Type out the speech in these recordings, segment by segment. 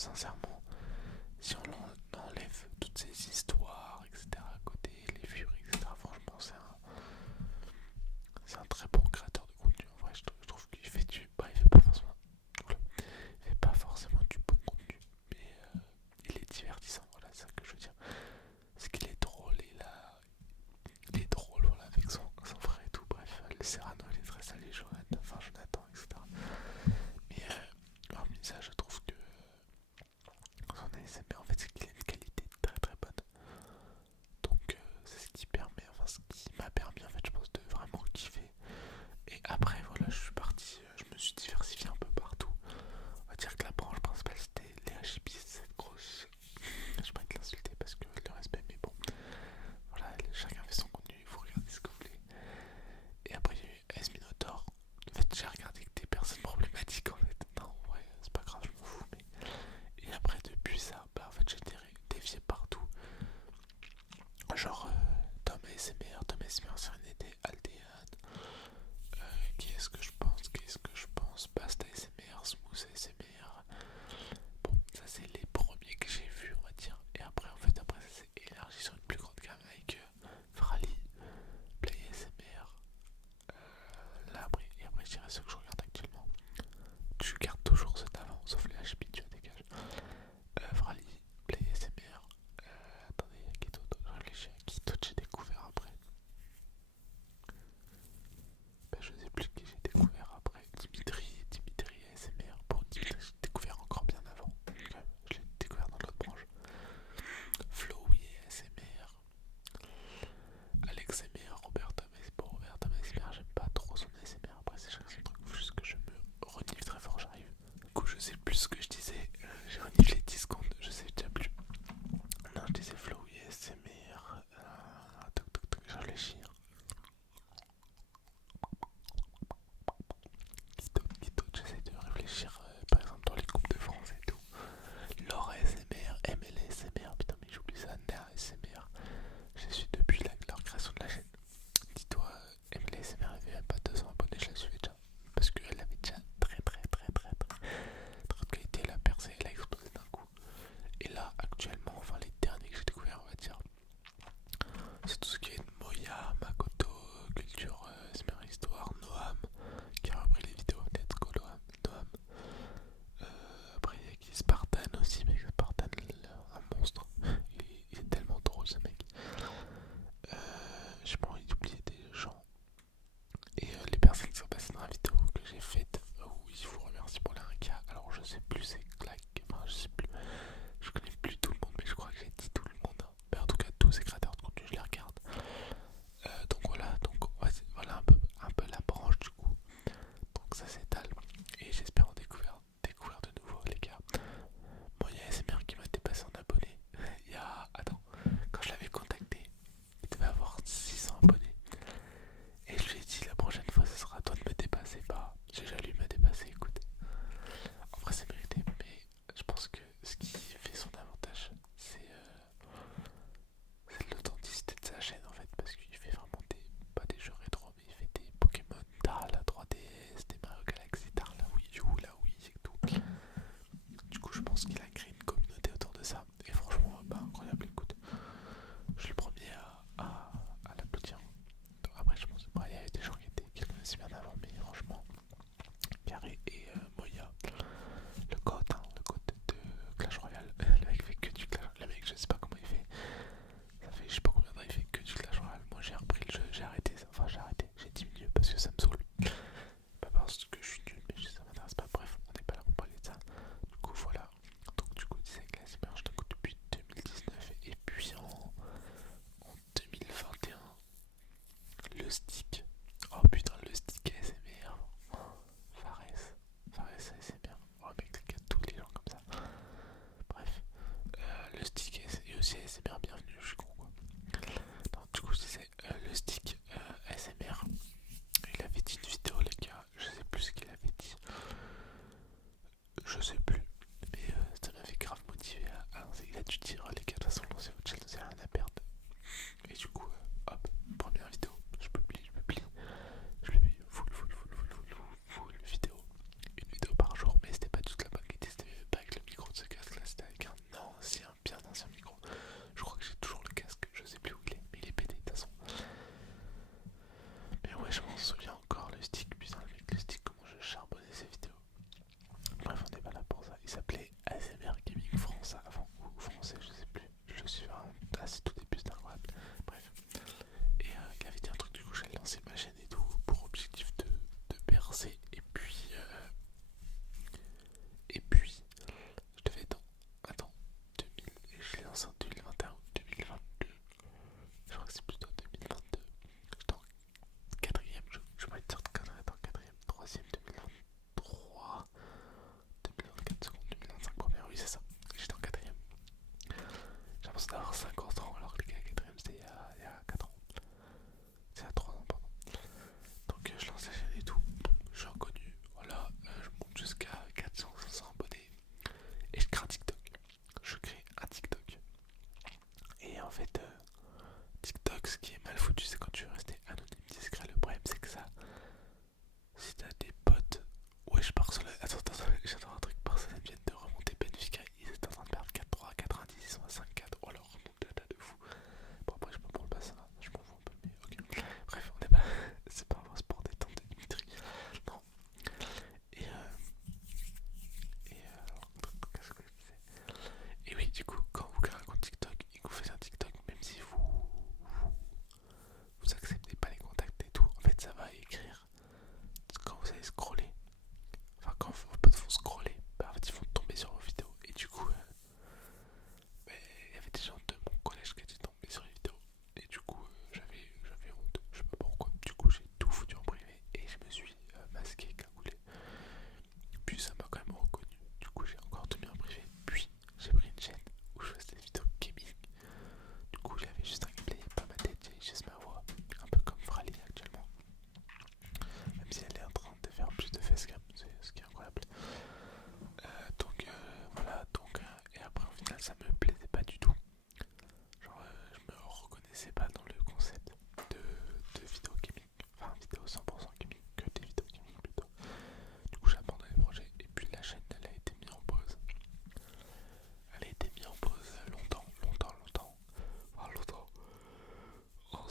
sincèrement, si on enlève toutes ces histoires, etc. à côté, les furies, etc. Franchement, c'est un très bon créateur de contenu. En vrai, je trouve qu'il fait il fait pas forcément, oula, il fait pas forcément du bon contenu, mais il est divertissant. Voilà, c'est ça que je veux dire. Parce qu'il est drôle, il est drôle, voilà, avec son frère et tout. Bref, le Serrano, il est très salé, Jonathan, etc. Mais hormis ça, je trouve que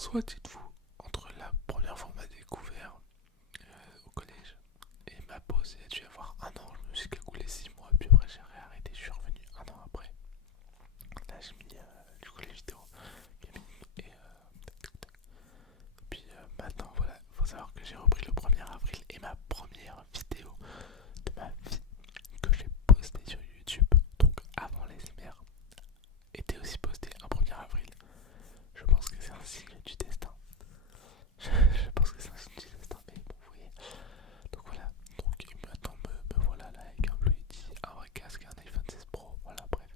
soi, dites-vous, entre la première fois qu'on m'a découvert au collège et ma pause, il a dû y avoir un an, je me suis cagoulé 6 mois, puis après j'ai réarrêté, je suis revenu un an après. Là j'ai mis du coup les vidéos gaming et puis maintenant voilà, faut savoir que j'ai repris le 1er avril et ma première vidéo de ma vie que j'ai postée sur YouTube, donc avant les MR, était aussi postée un 1er avril. Je pense que c'est un signe du destin. Je pense que c'est un signe du destin, mais bon, vous voyez. Donc voilà, donc maintenant me voilà là avec un Blue Yeti, un vrai casque, un iPhone 16 Pro, voilà, bref.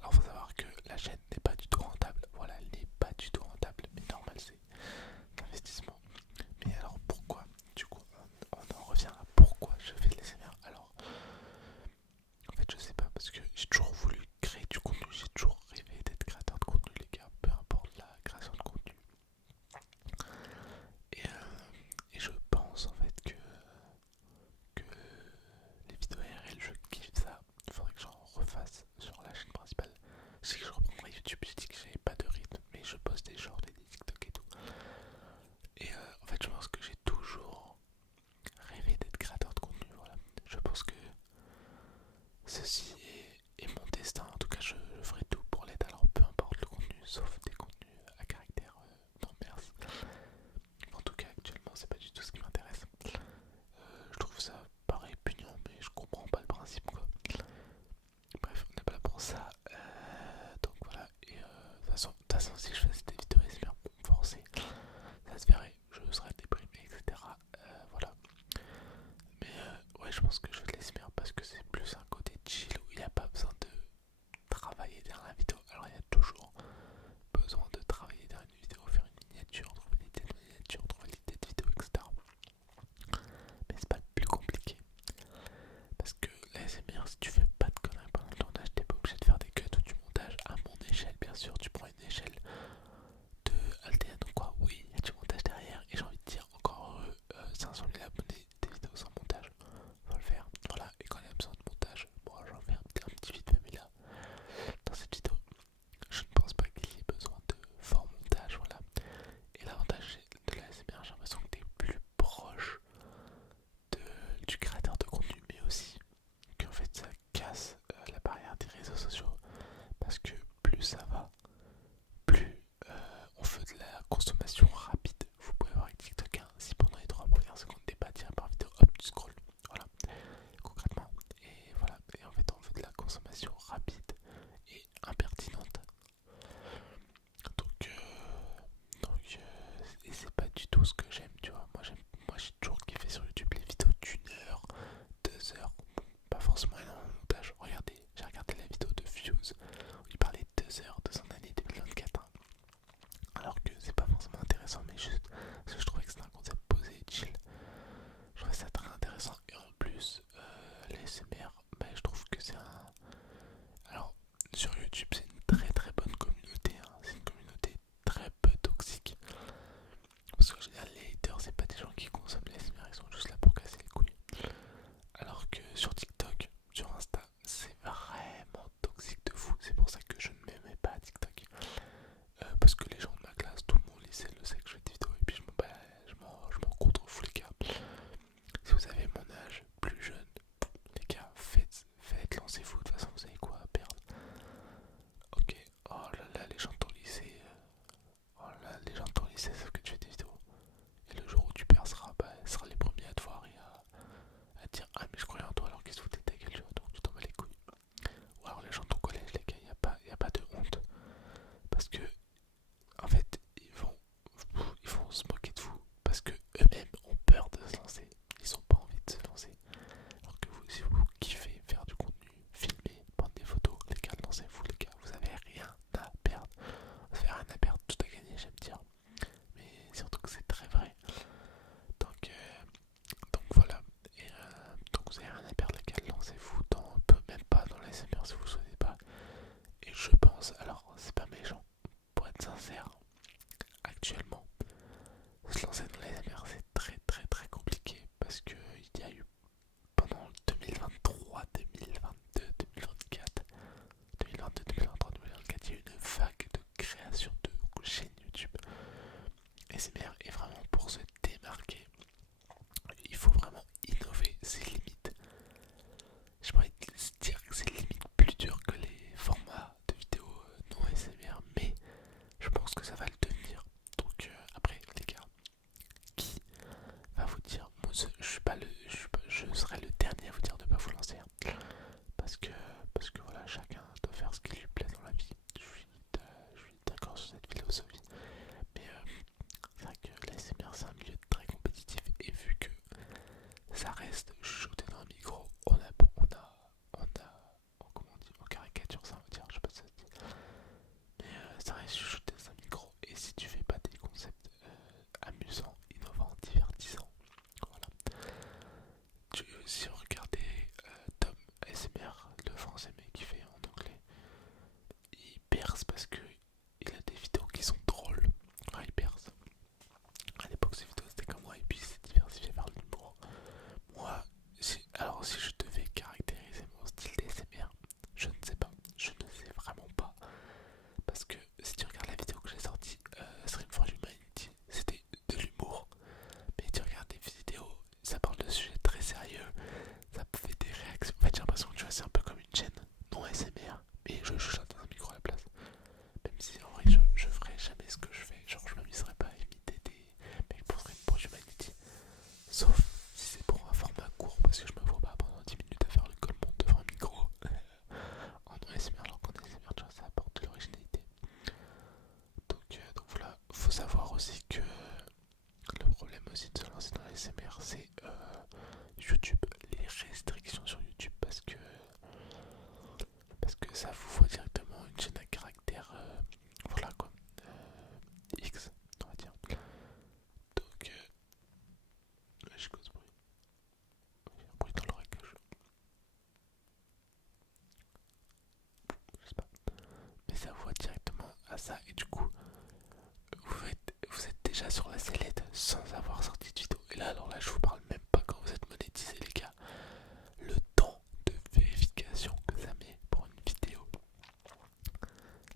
Alors faut savoir que la chaîne n'est pas du tout rentable, voilà, elle n'est pas du tout rentable, mais normal, c'est un investissement. Mais alors pourquoi, du coup, on en revient à pourquoi je fais de l'ASMR. Alors, en fait, je sais pas, parce que j'ai toujours voulu créer du contenu, j'ai toujours rêvé d'être créateur de contenu, les gars, peu importe la création de contenu. Et je pense en fait que les vidéos RL, je kiffe ça. Il faudrait que j'en refasse sur la chaîne principale. Je sais que je reprendrai YouTube, j'ai dit que j'avais pas de rythme, mais je poste des shorts et des TikTok et tout. Et en fait, je pense que j'ai toujours rêvé d'être créateur de contenu. Voilà. Je pense que ceci est mon destin. En tout cas, je ferai tout pour l'être. Alors, peu importe le contenu, sauf des contenus à caractère non merci. En tout cas, actuellement, c'est pas du tout ce qui m'intéresse. Je trouve ça pareil pugnant, mais je comprends pas le principe quoi. Bref, on n'est pas là pour ça. Donc voilà, et de toute façon, si je faisais des vidéos ASMR pour me forcer, ça se verrait, je serais déprimé, etc. Voilà. Mais ouais, je pense que je fais de l'ASMR parce que c'est plus un côté chill où il n'y a pas besoin de travailler derrière la vidéo. Alors il y a toujours besoin de travailler derrière une vidéo, faire une miniature, trouver l'idée de miniature, trouver l'idée de vidéo, etc. Mais c'est pas le plus compliqué. Parce que l'ASMR, si tu fais pas de conneries pendant le tournage, t'es pas obligé de faire des cuts ou du montage à mon échelle, bien sûr. Tu prends une échelle de Altea, donc quoi, oui, il y a du montage derrière. Et j'ai envie de dire, encore heureux, 500 000 abonnés, des vidéos sans montage, faut le faire. Voilà, et quand il y a besoin de montage, bon, j'en fais un petit vite fait, mais là, dans cette vidéo, je ne pense pas qu'il y ait besoin de fort montage, voilà. Et l'avantage de l'ASMR, j'ai l'impression que t'es plus proche du créateur de contenu, mais aussi qu'en fait ça casse la barrière des réseaux sociaux parce que plus ça va, plus on fait de la consommation rapide. Vous pouvez voir avec TikTok, hein, si pendant les 3 premières secondes t'es pas tiré par vidéo, hop tu scrolls, voilà, concrètement. Et voilà, et en fait on fait de la consommation rapide et impertinente. Et c'est pas du tout ce que j'aime, tu vois. Moi j'ai toujours kiffé sur YouTube les vidéos d'1 heure, 2 heures, pas forcément énormément de montage. Regardez, j'ai regardé la vidéo de Fuse où il parlait de 2 heures de son année 2024. Hein. Alors que c'est pas forcément intéressant, mais juste parce que je trouvais que c'était un concept posé et chill. Je trouvais ça très intéressant. Et en plus, l'ASMR, bah, je trouve que c'est un. Alors, sur YouTube, c'est une très très bonne communauté. Hein. C'est une communauté très peu toxique. Parce qu'en général, les haters, c'est pas des gens qui consomment l'ASMR, ils sont juste là pour casser les couilles. Alors que sur TikTok, sur Insta, c'est vraiment toxique de fou. C'est pour ça que je ne m'aimais pas à TikTok. Parce que les gens de ma classe, tout le monde lycée le sait que je fais des vidéos et puis je m'en contrefous les gars. Si vous avez mon âge, plus jeune, les gars, lancez-vous. De toute façon, vous avez quoi à perdre. Ok, oh là là, les gens de ton lycée, oh là là, les gens de ton lycée savent que tu fais des vidéos. Et le jour où tu perceras, bah, ils seront les premiers à te voir et à dire ah mais je croyais en toi alors qu'ils se foutaient de ta gueule, tu vois, donc tu t'en bats les couilles. Ou alors les gens de ton collège, les gars, y a pas de honte. Parce que en fait, ils vont se moquer de vous. Parce que eux-mêmes ont peur de se lancer. Ils ont pas envie de se lancer. Alors que vous, si vous kiffez faire du contenu, filmer, prendre des photos, les gars, lancez-vous les gars, vous avez rien à perdre. Vous avez rien à perdre, tout à gagner, j'aime dire. Mais surtout que c'est très vrai. Donc voilà. Et donc vous avez rien à perdre les gars, lancez-vous dans, même pas dans l'ASMR si vous ne souhaitez pas. Et je pense, alors c'est pas méchant, pour être sincère, actuellement, se lancer dans l'ASMR c'est très très très compliqué parce que il y a eu pendant 2023, 2022, 2024, 2022, 2023, 2024, il y a eu une vague de création de chaînes YouTube. ça vous faut directement une chaîne à caractère, voilà quoi, X, on va dire. Donc, j'ai quoi ce bruit? J'ai un bruit dans l'oreille que je sais pas. Mais ça vous va directement à ça, et du coup, vous êtes déjà sur la sellette sans avoir sorti de vidéo. Et là, alors là, je vous parle même pas quand vous êtes monétisé, les gars. Le temps de vérification que ça met pour une vidéo.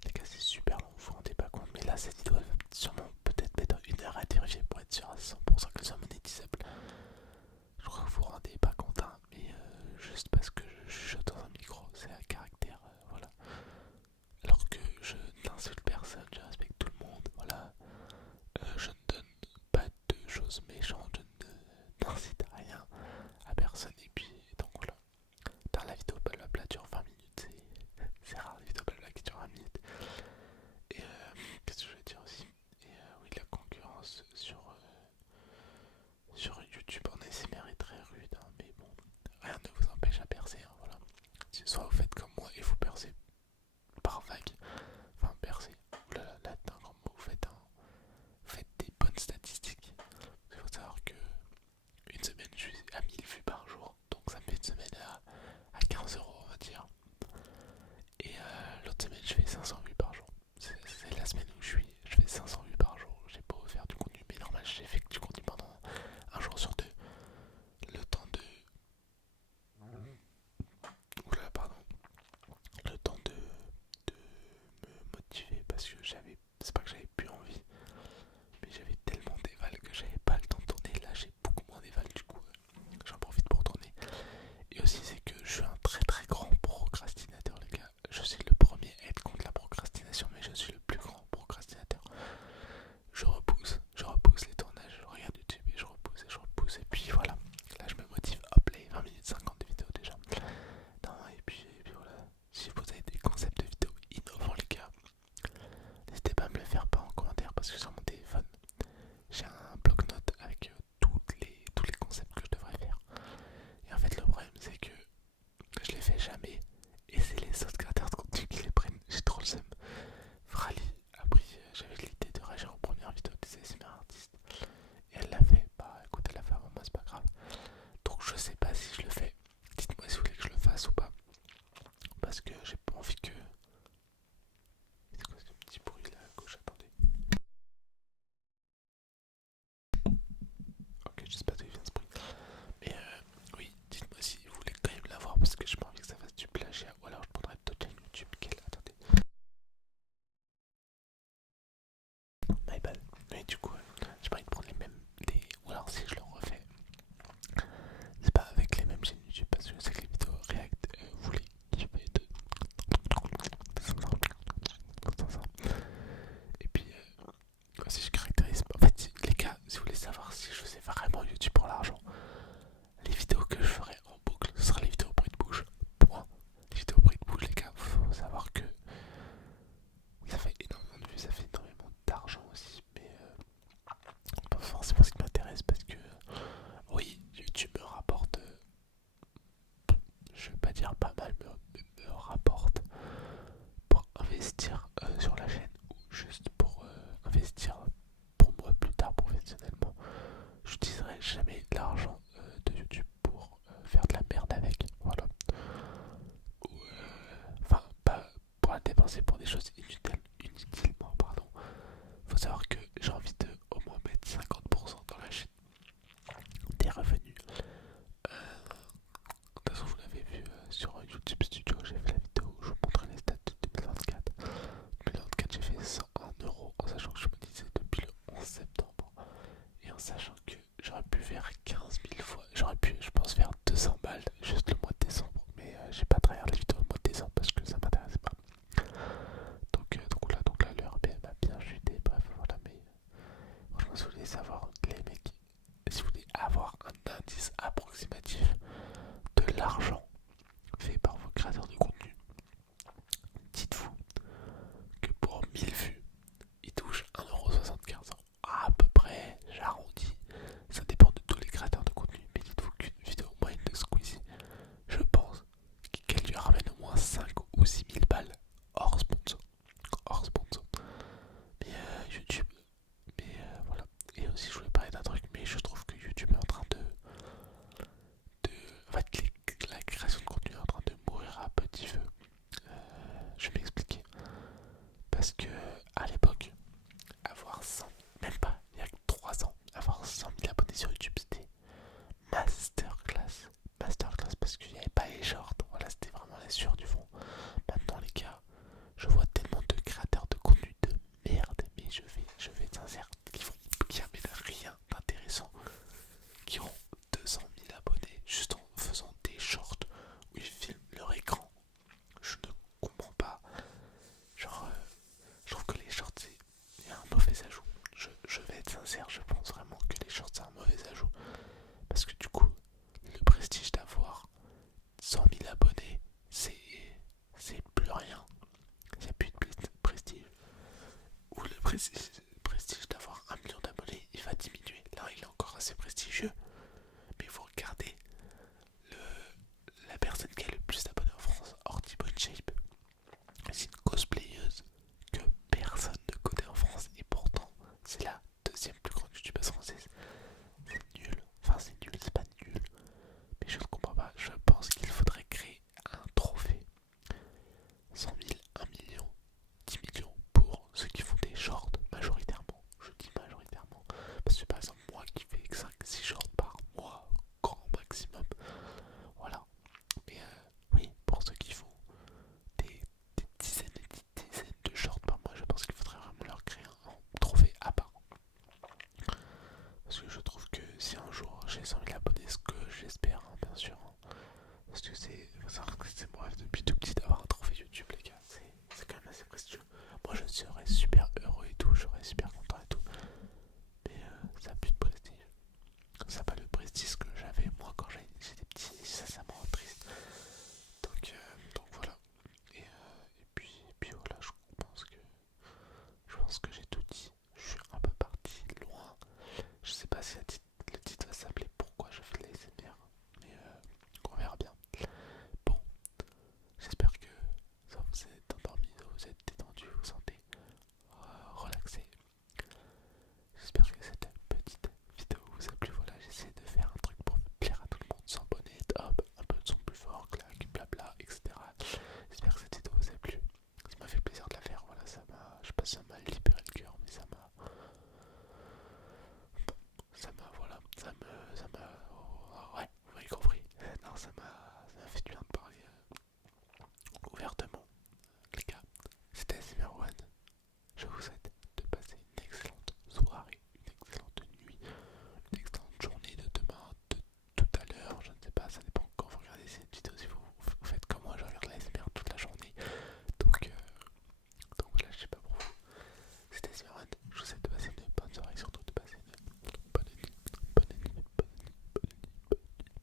Les gars, c'est super long, vous vous rendez pas compte. Mais là, cette vidéo, elle va sûrement peut-être mettre 1 heure à être vérifier pour être sûr à 100% qu'elle soit monétisable. Je crois que vous vous rendez pas compte, hein, mais juste parce que je chuchote dans un micro, c'est à caractère, voilà. Alors que je n'insulte personne, je respecte tout le monde, voilà. Je ne donne pas de choses méchantes, je n'incite à rien, à personne, et puis donc voilà. Dans la vidéo blabla dure 20 minutes, c'est rare la vidéo blabla qui dure 20 minutes. Et qu'est-ce que je veux dire aussi? Et oui, la concurrence sur YouTube en ASMR est très rude, hein, mais bon, rien ne vous empêche à percer, hein, voilà. Soit vous faites comme moi et vous percez par vague, enfin percer, oulala, là c'est un grand mot, vous faites des bonnes statistiques. Il faut savoir que une semaine je suis à 1000 vues par jour, donc ça me fait une semaine à 15 euros on va dire. Et l'autre semaine je fais 500 vues par jour. C'est la semaine où je fais 500 vues par jour. J'ai pas faire du contenu, mais normal j'ai fait du contenu pendant un jour sur deux. Le temps de... Oula, pardon. Le temps de me motiver parce que j'avais... C'est pas que j'avais plus envie, mais j'avais tellement d'éval que j'avais pas le temps de tourner. Là j'ai beaucoup moins d'éval, du coup j'en profite pour tourner. Et aussi c'est que je suis un très très grand procrastinateur, les gars. Je suis le premier à être contre la procrastination, mais je suis le plus grand procrastinateur. Je repousse les tournages, je regarde YouTube et je repousse, et puis voilà. Là je me motive, hop, les 20 minutes 50 de vidéo déjà. Non, et puis voilà. Si vous avez des concepts de vidéos innovants, les gars, n'hésitez pas à me le faire pas en commentaire, parce que sur mon téléphone, j'ai un bloc-notes avec tous les concepts que je devrais faire. Et en fait, le problème, c'est que je les fais jamais, et c'est les autres créateurs de contenu qui les prennent. J'ai trop le seum. Frali a pris, j'avais l'idée de réagir aux premières vidéos des ASMR artistes, et elle l'a fait. Bah écoute, elle l'a fait avant moi, c'est pas grave. Donc je sais pas si je le fais. Dites-moi si vous voulez que je le fasse ou pas, parce que j'ai pas envie que... C'est quoi ce petit bruit là à gauche? Attendez. Ok, je sais pas d'où il vient ce bruit. Mais oui, dites-moi si vous voulez quand même l'avoir, parce que j'ai pas envie que ça fasse du plagiat. Ou alors je prendrai d'autres chaînes YouTube. Attendez. My bad. Mais du coup, j'ai pas envie de prendre les mêmes. Ou alors si je le refais, c'est pas avec les mêmes chaînes YouTube, parce que je sais que les vidéos React, vous les kiffez de... Et puis, si je caractérise... En fait, les gars, si vous voulez savoir si je faisais vraiment YouTube pour l'argent, les vidéos que je ferai en boucle, ce sera les vidéos bruit de bouche. Point. Les vidéos bruit de bouche, les gars, faut savoir que ça fait énormément de vues, ça fait énormément d'argent aussi, mais pas forcément ce qui m'intéresse, parce que oui, YouTube me rapporte, je vais pas dire pas mal, mais me rapporte pour investir sur la chaîne, ou juste pour investir pour moi plus tard professionnellement. Je n'utiliserai jamais l'argent de YouTube pour faire de la merde avec, voilà. Ou enfin, pas pour la dépenser pour des choses inutilement, pardon. Faut savoir que j'ai envie de au moins mettre 50% dans la chaîne des revenus. De toute façon, vous l'avez vu sur YouTube Studio, j'ai fait la vidéo où je vous montrais les stats de 2024. 2024, j'ai fait 101 € abonnés, c'est plus rien. Il n'y a plus de prestige. Ou le prestige,